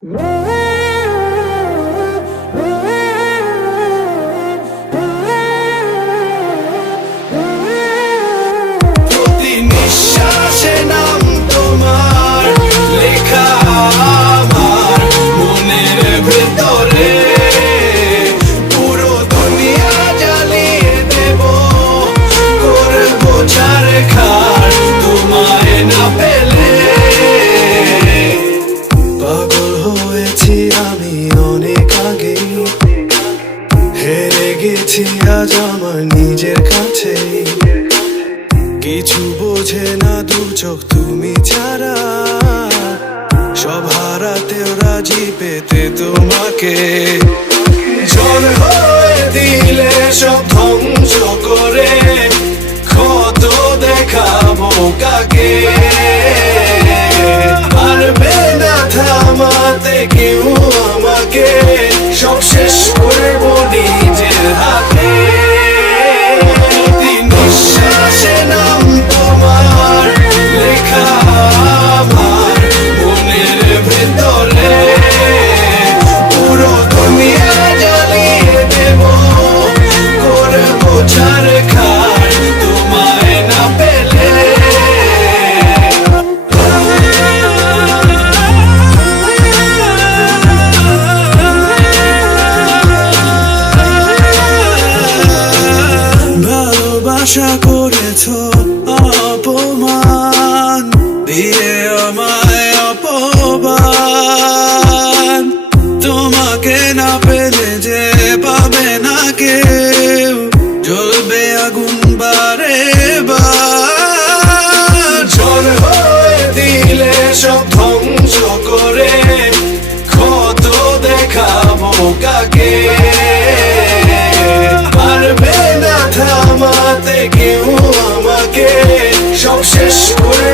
প্রতি নিঃশ্বাসে নাম তোমার লেখা আমার মনের ভেতরে, পুরো দুনিয়া জ্বালিয়ে দেব, করবো ছারখার তোমায় না পেলে। পাগল হয়েছি আমি অনেক আগে, হেরে গেছি আজ আমার নিজের কাছে। কিছু বোঝে না দু চোখ তুমি ছাড়া, সব হারাতেও রাজি পেতে তোমাকে। ঝড় হয়ে দিলে সব ধ্বংস করে, ক্ষত দেখাবো কাকে। পারবে না থামাতে কেউ আমাকে, সব শেষ করবো নিজের হাতে। নিঃশ্বাসে নাম তোমার লেখা আমার মনের ভেতরে, পুরো দুনিয়া জ্বালিয়ে দেব, করবো ছারখার তোমায় না পেলে। ভালোবাসা করেছো অপমান দিয়ে আমায় অপমান, তোমাকে না পেলে যে পাবে না কেউ, জ্বলবে আগুন বারে বার। ঝড় হয়ে দিলে সব ধ্বংস করে, ক্ষত দেখাবো কাকে। পারবে না থামাতে কেউ আমাকে, সব শেষ করে